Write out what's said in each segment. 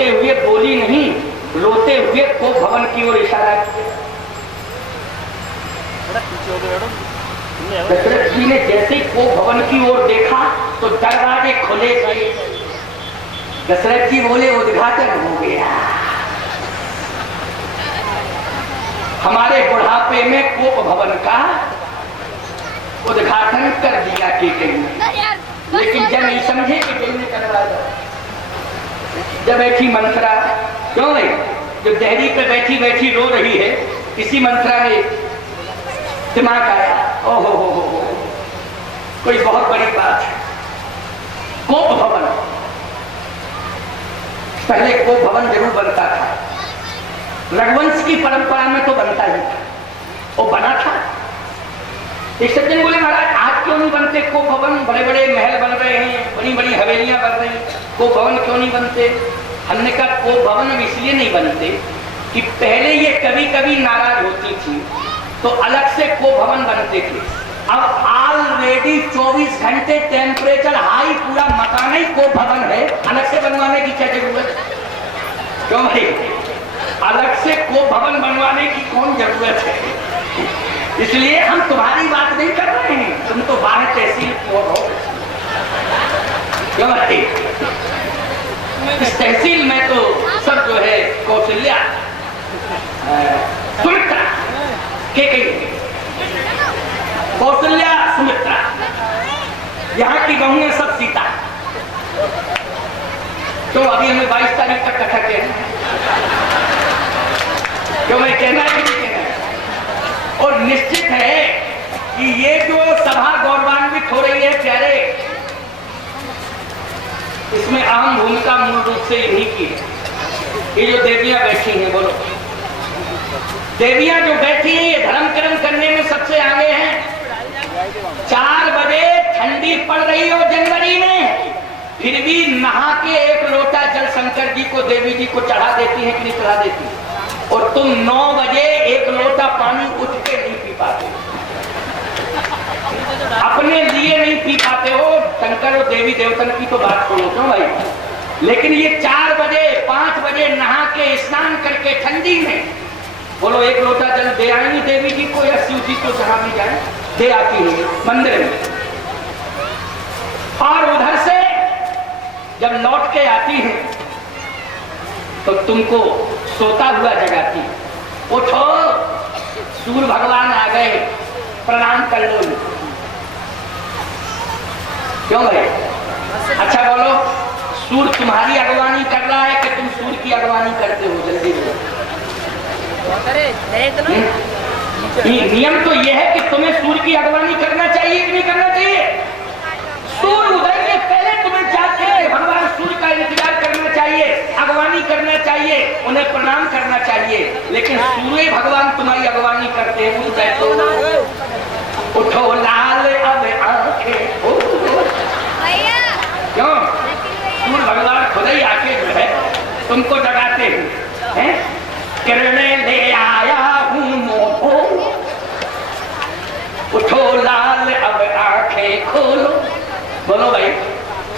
रोते हुए बोली नहीं, रोते हुए को भवन की ओर इशारा किया। दशरथ जी ने जैसे ही को भवन की ओर देखा तो दरवाजे खुले गए। दशरथ जी बोले उद्घाटन हो गया। हमारे बुढ़ापे में कोप भवन का उद्घाटन कर दिया कि लेकिन जब नहीं समझे कि जल्दी करवा दो। जब बैठी मंत्रा, क्यों नहीं, जब देहरी पे बैठी बैठी रो रही है, इसी मंत्रा ने दिमाग आया, ओहो हो, कोई बहुत बड़ी बात है। कोप भवन, पहले कोप भवन जरूर बनता था, रघुवंश की परंपरा में तो बनता ही था, वो बना था। एक सज्जन बोले महाराज आज क्यों नहीं बनते कोप भवन, बड़े बड़े महल बन रहे हैं, बड़ी बड़ी हवेलियां बन रही, कोप भवन क्यों नहीं बनते? हमने कहा कोप भवन अब इसलिए नहीं बनते कि पहले ये कभी कभी नाराज होती थी तो अलग से कोप भवन बनते थे। अब ऑलरेडी 24 घंटे टेम्परेचर हाई, पूरा मकान ही कोप भवन है, अलग से बनवाने की क्या जरूरत? क्यों भाई, अलग से कोप भवन बनवाने की कौन जरूरत है? इसलिए हम तुम्हारी बात नहीं कर रहे हैं, तुम तो बाहर तहसील की ओर हो। क्यों भाई, इस तहसील में तो सब जो है कौशल्या सुमित्रा के कौशल्या सुमित्रा, यहाँ की बहुएं सब सीता। तो अभी हमें 22 तारीख तक कथा कहना है, क्यों मैं कहना है कि नहीं कहना है? और निश्चित है कि ये जो सभा गौरवान्वित हो रही है प्यारे, इसमें अहम भूमिका मूल रूप से इन्हीं की है। ये जो देवियां बैठी हैं, बोलो, देवियां जो बैठी हैं ये धर्म कर्म करने में सबसे आगे हैं। 4 बजे ठंडी पड़ रही हो जनवरी में, फिर भी नहा के एक लोटा जल शंकर जी को, देवी जी को चढ़ा देती है कि नहीं चढ़ा देती? और तुम 9 बजे एक लोटा पानी उठ के नहीं पी पाते, अपने लिए नहीं पी पाते हो। शंकर और देवी देवतन की तो बात छोड़ो, क्यों भाई, लेकिन ये 4 बजे 5 बजे नहा के स्नान करके ठंडी में, बोलो एक लोटा जल दे आएंगी देवी जी को या शिव जी को जहां भी जाए, दे आती है मंदिर में। और उधर से जब लौट के आती है तो तुमको सोता हुआ जगाती, उठो सूर्य भगवान आ गए, प्रणाम कर लो। क्यों भाई, अच्छा बोलो, सूर्य तुम्हारी अगवानी कर रहा है कि तुम सूर्य की अगवानी करते हो? जल्दी बोलो। नियम तो यह है कि तुम्हें सूर्य की अगवानी करना चाहिए कि नहीं करना चाहिए? सूर्य उदय के पहले तुम्हें जाके भगवान सूर्य का इंतजार करना चाहिए, अगवानी करना चाहिए, उन्हें प्रणाम करना चाहिए। लेकिन सूर्य भगवान तुम्हारी अगवानी करते हैं, उदय तो उठो लाल अब आंखें हो। क्यों, सूर्य भगवान खुद ही आके जो है तुमको जगाते हैं, किरणें ले आया हूँ मोहो, उठो लाल अब आंखें खोलो। बोलो भाई,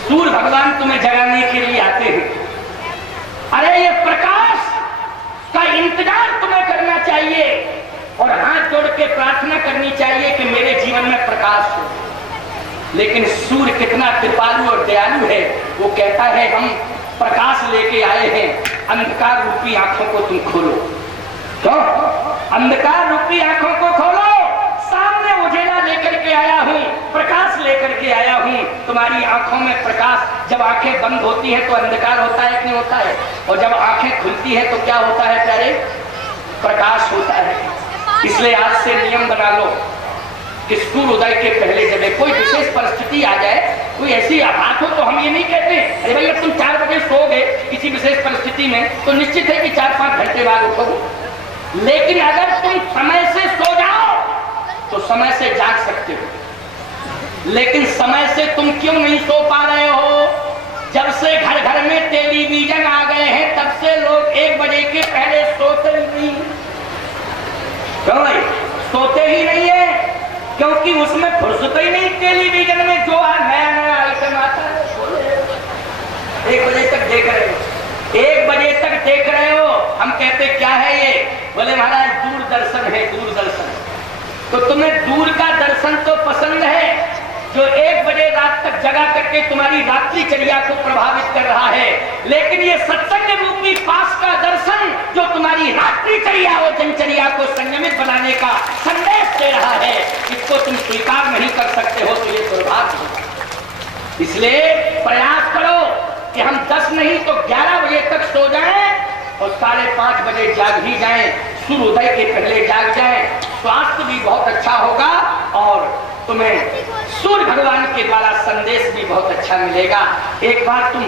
सूर्य भगवान तुम्हें जगाने के लिए आते हैं। अरे ये प्रकाश का इंतजार तुम्हें करना चाहिए और हाथ जोड़ के प्रार्थना करनी चाहिए कि मेरे जीवन में प्रकाश हो। लेकिन सूर्य कितना कृपालु और दयालु है, वो कहता है हम प्रकाश लेके आए हैं, अंधकार रूपी आंखों को तुम खोलो। तो अंधकार रूपी आंखों को खोलो, सामने उजेला लेकर के आया हूं, प्रकाश लेकर के आया हूं। तुम्हारी आंखों में प्रकाश, जब आंखें बंद होती है तो अंधकार होता है कि नहीं होता है? और जब आंखें खुलती है तो क्या होता है प्यारे? प्रकाश होता है। इसलिए आज से नियम बना लो कि सूर्य उदय के पहले जब कोई विशेष परिस्थिति आ जाए, कोई ऐसी आफत हो, तो हम ये नहीं कहते अरे भाई अब तुम 4 बजे सो गए किसी विशेष परिस्थिति में, तो निश्चित है कि 4-5 घंटे बाद उठोगे। लेकिन अगर तुम समय से सो जाओ तो समय से जाग सकते हो। लेकिन समय से तुम क्यों नहीं सो पा रहे हो? जब से घर घर में टेलीविजन आ गए हैं तब से लोग 1 बजे के पहले सोते ही नहीं। क्यों भाई, सोते ही नहीं है, क्योंकि उसमें फुर्सत ही नहीं। टेलीविजन में जो नया नया आइटम आता है 1 बजे तक देख रहे हो। 1 बजे देख रहे हो? हम कहते क्या है ये? बोले महाराज दूरदर्शन है, दूरदर्शन। तो तुम्हें दूर का दर्शन तो पसंद है, जो 1 बजे रात तक जगा करके तुम्हारी रात्रि चर्या को प्रभावित कर रहा है, लेकिन ये सत्संग रूपी पास का दर्शन जो तुम्हारी रात्रि चर्या और दिनचर्या को संयमित बनाने का संदेश दे रहा है, इसको तुम स्वीकार नहीं कर सकते हो, तो ये दुर्भाग्य है। इसलिए प्रयास करो कि हम 10 नहीं तो 11 बजे तक सो जाएं और 5:30 बजे जाग ही जाएं, सूर्योदय के पहले जाग जाएं। स्वास्थ्य भी बहुत अच्छा होगा और तुम्हें सूर्य भगवान के द्वारा संदेश भी बहुत अच्छा मिलेगा। एक बार तुम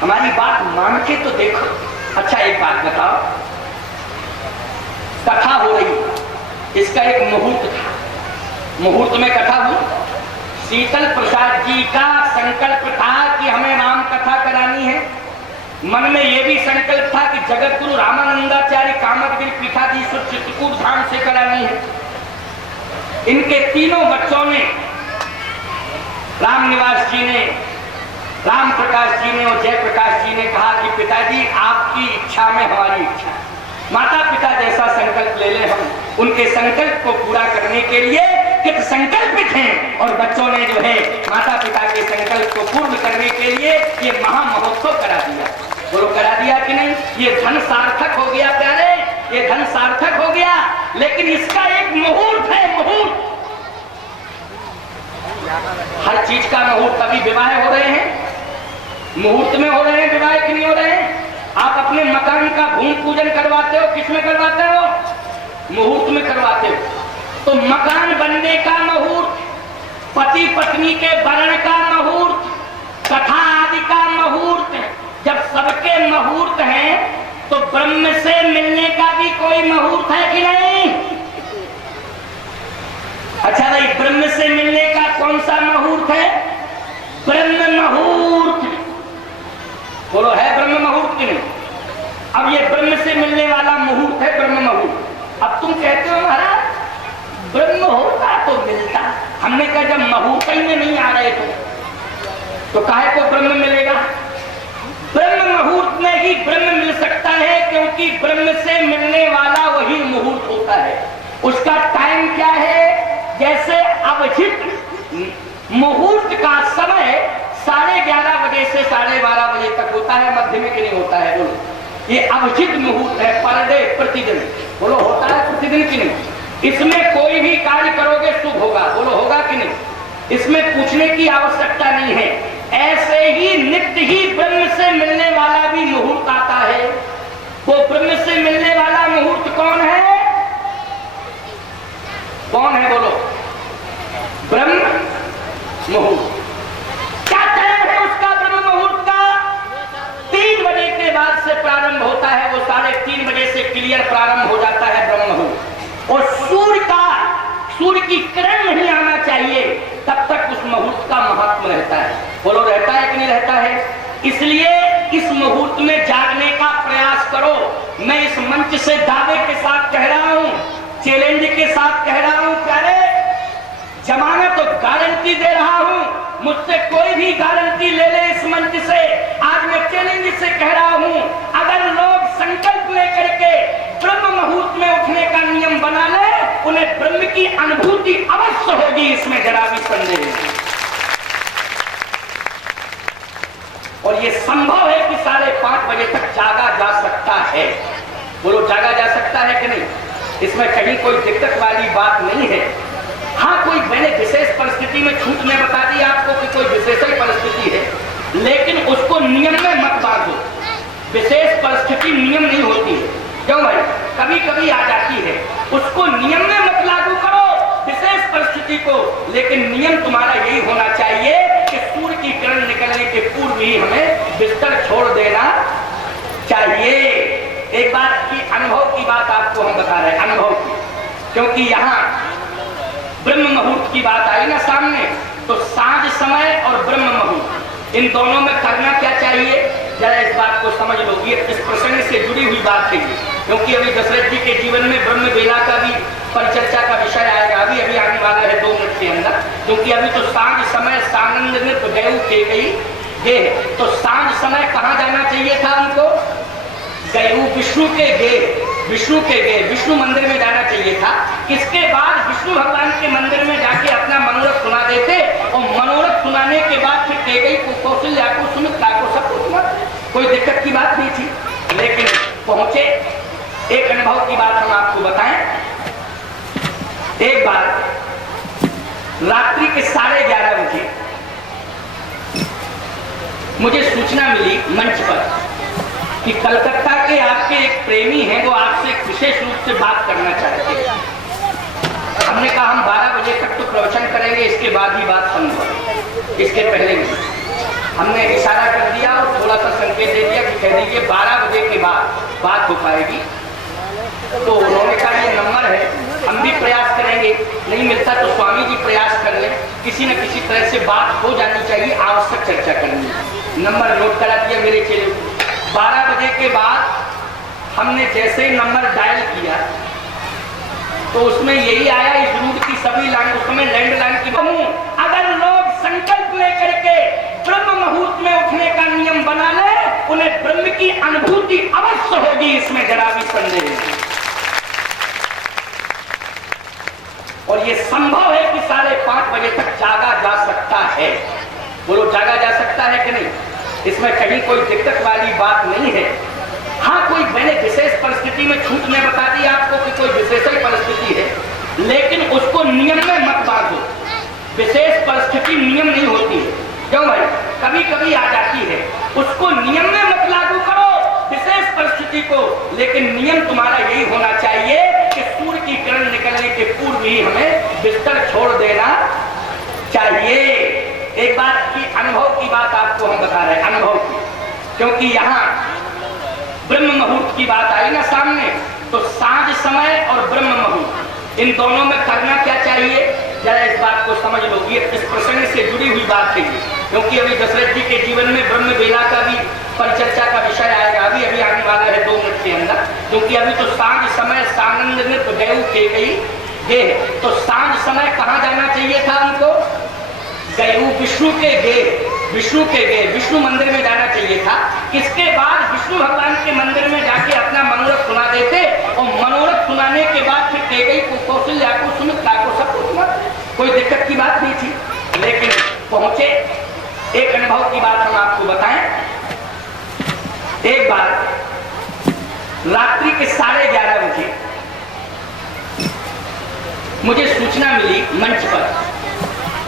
हमारी बात मान के तो देखो। अच्छा एक बात बताओ, कथा हो रही, इसका एक मुहूर्त था, मुहूर्त में कथा हुई। शीतल प्रसाद जी का संकल्प था कि हमें राम कथा करानी है। मन में यह भी संकल्प था कि जगत गुरु रामानंदाचार्य कामदगिरि पीठाधीश्वर चित्रकूट धाम से करानी है। इनके तीनों बच्चों ने, राम निवास जी ने, राम प्रकाश जी ने और जयप्रकाश जी ने कहा कि पिताजी आपकी इच्छा में हमारी इच्छा। माता पिता जैसा संकल्प ले ले हम, उनके संकल्प को पूरा करने के लिए कित संकल्पित हैं और बच्चों ने जो है माता पिता के संकल्प को पूर्ण करने के लिए ये महा महोत्सव करा दिया। बोलो करा दिया कि नहीं? ये धन सार्थक हो गया प्यारे, ये धन सार्थक हो गया। लेकिन इसका एक मुहूर्त है, मुहूर्त। हर चीज का मुहूर्त। अभी विवाह हो रहे हैं, मुहूर्त में हो रहे हैं विवाह कि नहीं हो रहे हैं? आप अपने मकान का भूमि पूजन करवाते हो, किसमें करवाते हो? मुहूर्त में करवाते हो। तो मकान बनने का मुहूर्त, पति पत्नी के वरण का मुहूर्त, कथा आदि का मुहूर्त, जब सबके मुहूर्त हैं तो ब्रह्म से मिलने का भी कोई मुहूर्त है कि नहीं? अच्छा भाई, ब्रह्म से मिलने का कौन सा मुहूर्त है? ब्रह्म मुहूर्त। बोलो है ब्रह्म मुहूर्त कि नहीं? अब ये ब्रह्म से मिलने वाला मुहूर्त है ब्रह्म मुहूर्त। अब तुम कहते हो महाराज ब्रह्म होता तो मिलता, हमने कहा जब मुहूर्त ही में नहीं आ रहे तो काहे को ब्रह्म मिलेगा? ब्रह्म मुहूर्त में ही ब्रह्म मिल सकता है, क्योंकि ब्रह्म से मिलने वाला वही मुहूर्त होता है। उसका टाइम क्या है? जैसे अभिजित मुहूर्त का समय 11:30 बजे से 12:30 बजे तक होता है, मध्य में कि नहीं होता है? बोलो, ये अभिजित मुहूर्त है, पर डे, प्रतिदिन। बोलो होता है प्रतिदिन कि नहीं? इसमें कोई भी कार्य करोगे शुभ होगा। बोलो होगा कि नहीं? इसमें पूछने की आवश्यकता नहीं है। ऐसे ही नित्य ही ब्रह्म से मिलने वाला भी मुहूर्त आता है। वो ब्रह्म से मिलने वाला मुहूर्त कौन है? कौन है? बोलो, ब्रह्म मुहूर्त। क्या टाइम है उसका? ब्रह्म मुहूर्त का 3 बजे के बाद से प्रारंभ होता है, वो 3:30 बजे से क्लियर प्रारंभ हो जाता है ब्रह्म मुहूर्त। और सूर्य की किरण नहीं आना चाहिए, तब तक उस मुहूर्त का महत्व रहता है। बोलो रहता है कि नहीं रहता है? इसलिए इस मुहूर्त में जागने का प्रयास करो। मैं इस मंच से दावे के साथ कह रहा हूं, चैलेंज के साथ कह रहा हूं प्यारे, जमाना तो गारंटी दे रहा हूं, मुझसे कोई भी गारंटी ले ले इस मंच से। आज मैं चैलेंज से कह रहा हूं, अगर लोग संकल्प लेकर के ब्रह्म मुहूर्त में उठने का नियम बना ले, उन्हें ब्रह्म की अनुभूति अवश्य होगी, इसमें जरा भी संदेह नहीं। और ये संभव है कि 5:30 बजे तक जागा जा सकता है। बोलो जागा जा सकता है कि नहीं? इसमें कहीं कोई दिक्कत वाली बात नहीं है। हाँ, कोई मैंने विशेष परिस्थिति में छूट में बता दी आपको कि कोई विशेष परिस्थिति है, लेकिन उसको नियम में मत बांधो। विशेष परिस्थिति नियम नहीं होती है। क्यों भाई? कभी कभी आ जाती है, उसको नियम में मत लागू करो विशेष परिस्थिति को। लेकिन नियम तुम्हारा यही होना चाहिए कि सूर्य की किरण निकलने के पूर्व ही हमें बिस्तर छोड़ देना चाहिए। एक बात की अनुभव की बात आपको हम बता रहे हैं, अनुभव की, क्योंकि यहाँ ब्रह्म मुहूर्त की बात आई ना सामने, तो सांझ समय और ब्रह्म मुहूर्त, इन दोनों में करना क्या चाहिए? जरा इस बात को समझ लो। ये इस प्रसंग से जुड़ी हुई बात है, क्योंकि अभी दशरथ जी के जीवन में ब्रह्म बेला का भी परिचर्चा का विषय आएगा, अभी अभी आने वाला है 2 मिनट के अंदर। क्योंकि अभी तो सांझ समय सानंद ने गए के गई ये है, तो सांझ समय कहाँ जाना चाहिए था उनको? गयु विष्णु के गए विष्णु मंदिर में जाना चाहिए था। इसके बाद विष्णु भगवान के मंदिर में जाके अपना मनोरथ सुना देते और मनोरथ सुनाने के बाद फिर कैकेयी को, कौशल्या को, सुमित्रा को सबको सुनाते, कोई दिक्कत की बात नहीं थी। लेकिन पहुंचे, एक अनुभव की बात हम आपको बताएं। एक बार रात्रि के 11:30 बजे मुझे सूचना मिली मंच पर कि कलकत्ता के आपके एक प्रेमी हैं, वो आपसे विशेष रूप से बात करना चाहते हैं। हमने कहा हम 12 बजे तक तो प्रवचन करेंगे, इसके बाद ही बात संभव, इसके पहले नहीं। हमने इशारा कर दिया और थोड़ा सा संकेत दे दिया कि कह दीजिए 12 बजे के बाद बात हो पाएगी। तो उन्होंने कहा ये नंबर है, हम भी प्रयास करेंगे, नहीं मिलता तो स्वामी जी प्रयास कर लें, किसी न किसी तरह से बात हो जानी चाहिए, आवश्यक चर्चा करनी है। नंबर नोट करा दिया मेरे चेले को। 12 बजे के बाद हमने जैसे ही नंबर डायल किया तो उसमें यही आया, इस रूट की सभी लाइन, उस समय लैंडलाइन की। अगर लोग संकल्प लेकर के ब्रह्म मुहूर्त में उठने का नियम बना ले, उन्हें ब्रह्म की अनुभूति अवश्य होगी, इसमें जरा भी संदेह नहीं। और ये संभव है कि 5:30 बजे तक जागा जा सकता है। बोलो जागा जा सकता है कि नहीं? इसमें कहीं कोई दिक्कत वाली बात नहीं है। हाँ, कोई मैंने विशेष परिस्थिति में छूट में बता दी आपको कि कोई विशेष परिस्थिति है, लेकिन उसको नियम में मत बांधो। विशेष परिस्थिति नियम नहीं होती है, क्यों भाई? कभी कभी आ जाती है, उसको नियम में मत लागू करो विशेष परिस्थिति को, लेकिन नियम तुम्हारा यही होना चाहिए कि सूर्य की किरण निकलने के पूर्व ही हमें बिस्तर छोड़ देना चाहिए। एक बात की अनुभव की बात आपको हम बता रहे हैं, अनुभव की, क्योंकि यहाँ ब्रह्म मुहूर्त की बात आई ना सामने, तो सांझ समय और ब्रह्म मुहूर्त, इन दोनों में करना क्या चाहिए, जरा इस बात को समझ लो। ये इस प्रसंग से जुड़ी हुई बात है, क्योंकि अभी दशरथ जी के जीवन में ब्रह्म बेला का भी परिचर्चा का विषय आएगा, अभी अभी आने वाला है 2 मिनट के अंदर। क्योंकि अभी तो सांझ समय सानंद में गयु कैकेयी गए, तो सांझ समय कहाँ जाना चाहिए था उनको? गयु विष्णु के गए विष्णु मंदिर में जाना चाहिए था। इसके बाद विष्णु भगवान के मंदिर में जाके अपना मनोरथ सुना देते और मनोरथ सुनाने के बाद फिर कैकेयी को, कौशल्या को, सुमित्रा को सबको सुनाते, कोई दिक्कत की बात नहीं थी। लेकिन पहुंचे, एक अनुभव की बात हम आपको बताएं। एक बार रात्रि के 11:30 बजे मुझे सूचना मिली मंच पर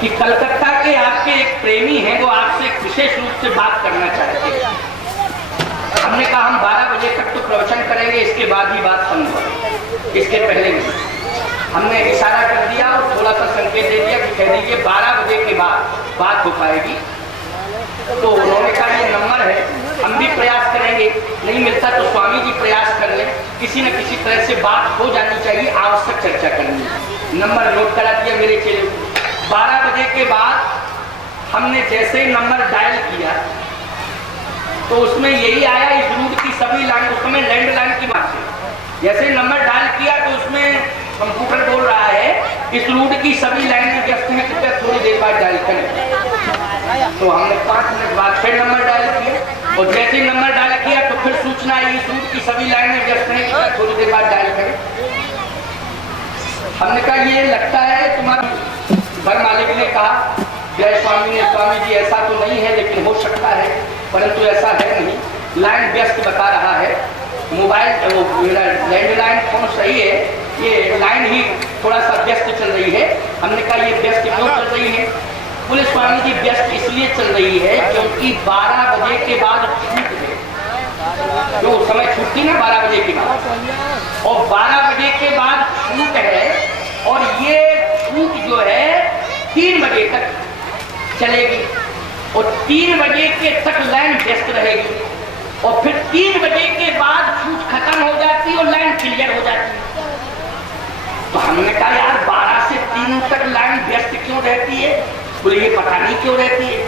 कि कलकत्ता के आपके एक प्रेमी हैं, वो आपसे विशेष रूप से बात करना चाहते हैं। हमने कहा हम 12 बजे तक तो प्रवचन करेंगे, इसके बाद ही बात संभव, इसके पहले नहीं। हमने इशारा कर दिया और थोड़ा सा संकेत दे दिया कि कह दीजिए 12 बजे के बाद बात हो पाएगी। तो उन्होंने कहा ये नंबर है, हम भी प्रयास करेंगे, नहीं मिलता तो स्वामी जी प्रयास कर लें, किसी न किसी तरह से बात हो जानी चाहिए, आवश्यक चर्चा करनी है। नंबर नोट करा दिया मेरे चेले को। 12 बजे के बाद हमने जैसे ही नंबर डायल किया तो उसमें यही आया, इस रूट की सभी लाइन, उस समय लैंडलाइन की बात है, जैसे ही नंबर डायल किया तो उसमें कंप्यूटर बोल रहा है इस रूट की सभी लाइनें व्यस्त हैं, कृपया थोड़ी देर बाद डायल करें। तो हमने 5 मिनट बाद फिर नंबर डायल किया और जैसे ही नंबर डायल किया तो फिर सूचना आई इस रूट की सभी लाइनें व्यस्त हैं, कृपया थोड़ी देर बाद डायल करें। हमने कहा ये लगता है तुम्हारा घर मालिक ने कहा, जय स्वामी ने, स्वामी जी ऐसा तो नहीं है, लेकिन हो सकता है, परंतु ऐसा है नहीं, लाइन व्यस्त बता रहा है। मोबाइल लैंडलाइन फोन सही है, ये लाइन ही थोड़ा सा व्यस्त चल रही है। हमने कहा ये व्यस्त क्यों चल रही है? बोले स्वामी जी व्यस्त इसलिए चल रही है क्योंकि 12 बजे के बाद छूट है, जो समय छूटती ना 12 बजे के बाद, और 12 बजे के बाद छूट है, और ये छूट जो है 3 बजे तक चलेगी और 3 बजे के तक लाइन व्यस्त रहेगी, और फिर 3 बजे के बाद छूट खत्म हो जाती और लाइन क्लियर हो जाती है। तो हमने कहा यार 12 से 3 तक लाइन व्यस्त क्यों रहती है? बोले ये पता नहीं क्यों रहती है।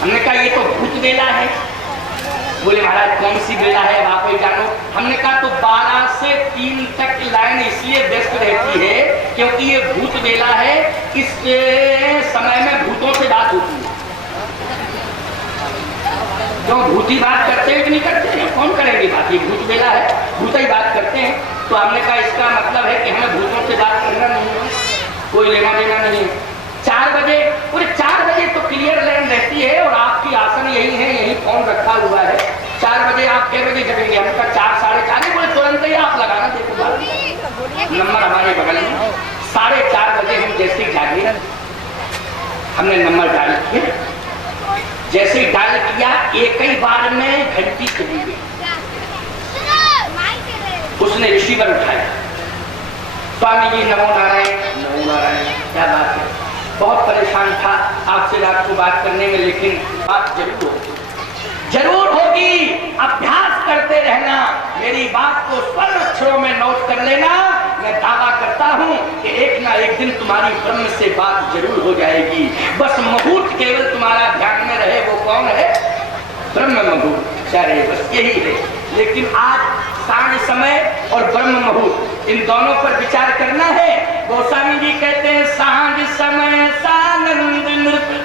हमने कहा ये तो भूत बेला है। बोले महाराज कौन सी बेला है, आप ही जानो। हमने कहा तो 12 से 3 तक लाइन इसलिए व्यस्त रहती है क्योंकि ये भूत बेला है, इस समय में भूतों से बात होती है। क्यों भूती बात करते हैं कि नहीं करते हैं? कौन करेंगे बात? ये भूत बेला है, भूत ही बात करते हैं। तो हमने कहा इसका मतलब है कि हमें भूतों से बात करना नहीं है, कोई लेना देना नहीं है। 4 बजे, पूरे 4 बजे तो क्लियर लाइन रहती है और आपकी आसन यही है, यही फोन रखा हुआ है। 4 बजे आप कै बजे जगेंगे? हम कहा 4 साढ़े 4 बोले तुरंत ही आप लगाना। देखो नंबर हमारे बगल में 4:30 बजे हम जैसे ही जागे, हमने नंबर डायल किया। जैसे ही डायल किया एक ही बार में घंटी चली गई। उसने रिसीवर उठाया, स्वामी जी नमो नारायण। नमो नारायण, क्या बात है? बहुत परेशान था आपसे रात को बात करने में, लेकिन बात जरूर होगी। अभ्यास करते रहना, मेरी बात को स्वर्ण अक्षरों में नोट कर लेना। मैं दावा करता हूं कि एक ना एक दिन तुम्हारी ब्रह्म से बात जरूर हो जाएगी। बस मुहूर्त केवल तुम्हारा ध्यान में रहे। वो कौन है? ब्रह्म मुहूर्त, चाहे बस यही है। लेकिन आज सांझ समय और ब्रह्म मुहूर्त, इन दोनों पर विचार करना है। गोस्वामी जी कहते हैं सांझ समय सानंद नृत्य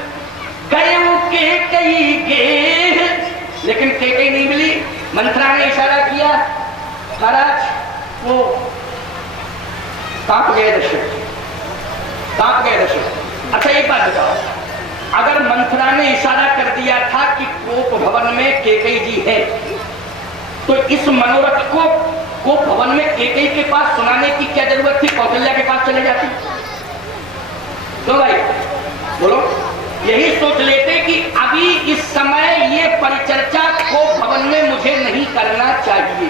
गयो के कई गे, लेकिन केकई नहीं मिली। मंत्रा ने इशारा किया, महाराज वो कांप गए दर्शक, कांप गए दर्शक। अच्छा एक बात बताओ, अगर मंत्रा ने इशारा कर दिया था कि कोप भवन में केकई जी है, तो इस मनोरथ को भवन में केकई के पास सुनाने की क्या जरूरत थी? कौशल्या के पास चले जाती। तो भाई बोलो, यही सोच लेते कि अभी इस समय ये परिचर्चा को भवन में मुझे नहीं करना चाहिए,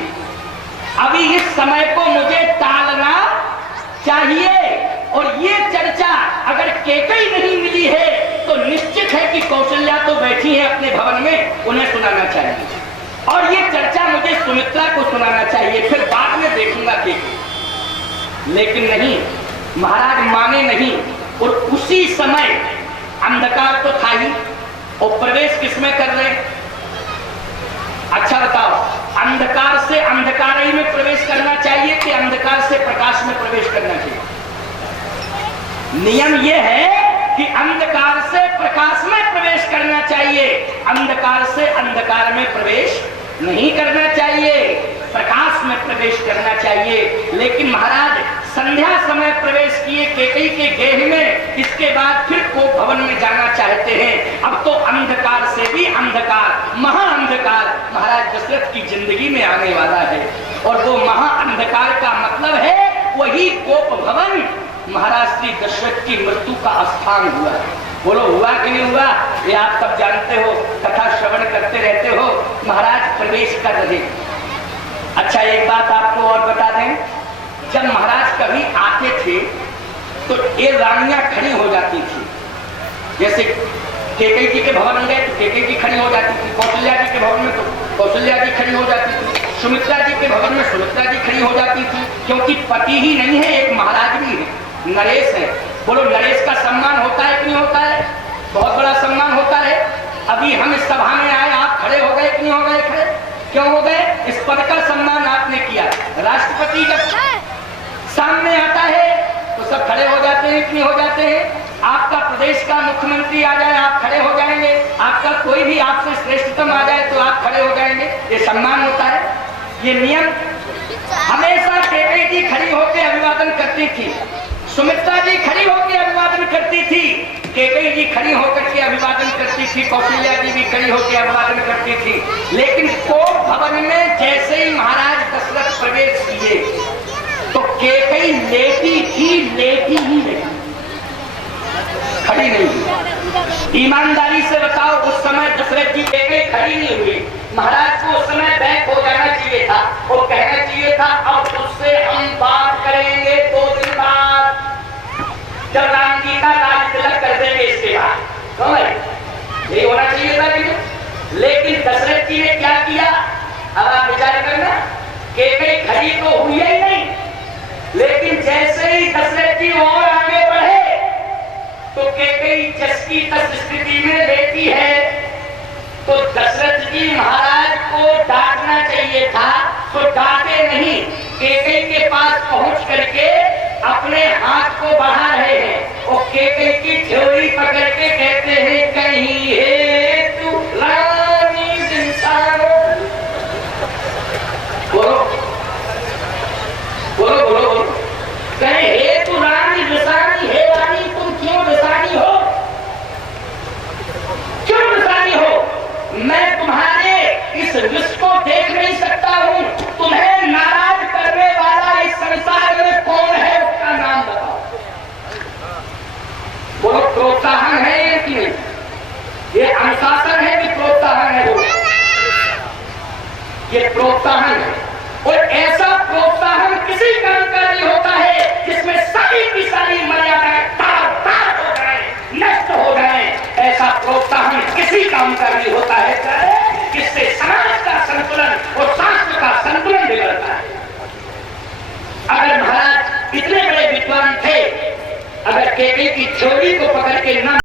अभी इस समय को मुझे टालना चाहिए। और ये चर्चा अगर केकई नहीं मिली है तो निश्चित है कि कौशल्या तो बैठी है अपने भवन में, उन्हें सुनाना चाहिए। और ये चर्चा मुझे सुमित्रा को सुनाना चाहिए, फिर बाद में देखूंगा केकई। लेकिन नहीं, महाराज माने नहीं। और उसी समय अंधकार तो था ही, और प्रवेश किसमें कर रहे? अच्छा बताओ, अंधकार से अंधकार ही में प्रवेश करना चाहिए कि अंधकार से प्रकाश में प्रवेश करना चाहिए? नियम यह है कि अंधकार से प्रकाश में प्रवेश करना चाहिए, अंधकार से अंधकार में प्रवेश नहीं करना चाहिए, प्रकाश में प्रवेश करना चाहिए। लेकिन महाराज संध्या समय प्रवेश किए केकई के गेह में, इसके बाद फिर को भवन में जाना चाहते हैं। अब तो अंधकार से भी अंधकार, महाअंधकार महाराज दशरथ की जिंदगी में आने वाला है। और वो महाअंधकार का मतलब है वही कोप भवन, महाराज श्री दशरथ की मृत्यु का स्थान हुआ। बोलो हुआ कि नहीं हुआ? ये आप सब जानते हो, कथा श्रवण करते रहते हो। महाराज प्रवेश कर रहे। अच्छा एक बात आपको और बता दें, जब महाराज कभी आते थे तो ये रानियां खड़ी हो जाती थी। जैसे केकई जी के भवन में गए तो केकई जी खड़ी हो जाती थी, कौशल्या जी के भवन में तो कौशल्या जी खड़ी हो जाती थी, सुमित्रा जी के भवन में सुमित्रा जी खड़ी हो जाती थी। क्योंकि पति ही नहीं है, एक महाराज भी है, नरेश है। बोलो नरेश का सम्मान होता है कि नहीं होता है? बहुत बड़ा सम्मान होता है। अभी हम इस सभा में आए, आप खड़े हो गए कि नहीं हो गए? खड़े क्यों हो गए? इस पद का सम्मान आपने किया। राष्ट्रपति जब सामने आता है तो सब खड़े हो जाते हैं कि नहीं हो जाते हैं? आपका प्रदेश का मुख्यमंत्री आ जाए आप खड़े हो जाएंगे, आपका कोई भी आपसे श्रेष्ठतम आ जाए तो आप खड़े हो जाएंगे। ये सम्मान होता है, ये नियम। हमेशा केकई जी खड़ी होकर अभिवादन करती थी, सुमित्रा जी खड़ी होकर अभिवादन करती थी, केकई जी खड़ी होकर के अभिवादन करती थी, कौशल्या जी भी खड़ी होकर अभिवादन करती थी। लेकिन कोप भवन में जैसे ही महाराज दशरथ प्रवेश किए तो केकई लेटी थी, लेटी ही रही, खड़ी नहीं हुई। ईमानदारी से बताओ, उस समय दशरथ जी केकई खड़ी नहीं हुई। महाराज को उस समय बैक हो जाना चाहिए था, वो कहना चाहिए था अब उससे हम बात करेंगे 2 दिन बाद, जब राम जी का राज तिलक कर देंगे इसके बाद। समझ यही होना चाहिए था कि? लेकिन दशरथ जी ने क्या किया? अब आप विचार करना, केकई खड़ी तो हुई ही नहीं, लेकिन जैसे ही दशरथ जी और आगे बढ़े तो केकई जस की तस स्थिति में लेती है। तो दशरथ जी महाराज को डांटना चाहिए था, तो डांटे नहीं, केकई के पास पहुंच करके अपने हाथ को बढ़ा रहे हैं और केकई की झोली पकड़ के कहते हैं कहीं है तू रानी विश्व को देख नहीं सकता हूं, तुम्हें नाराज करने वाला इस संसार में कौन है, उसका नाम बताओ। वो प्रोत्साहन है कि नहीं? ये अनुशासन है कि प्रोत्साहन है? वो ये प्रोत्साहन है। और ऐसा प्रोत्साहन किसी काम का नहीं होता है जिसमें सारी की सारी मर्यादाएं तार हो जाए, नष्ट हो जाए। ऐसा प्रोत्साहन किसी काम का नहीं होता है जिससे समाज का संतुलन और शास्त्र का संतुलन बिगड़ता है। अगर महाराज इतने बड़े विद्वान थे, अगर केके की थ्योरी को पकड़ के न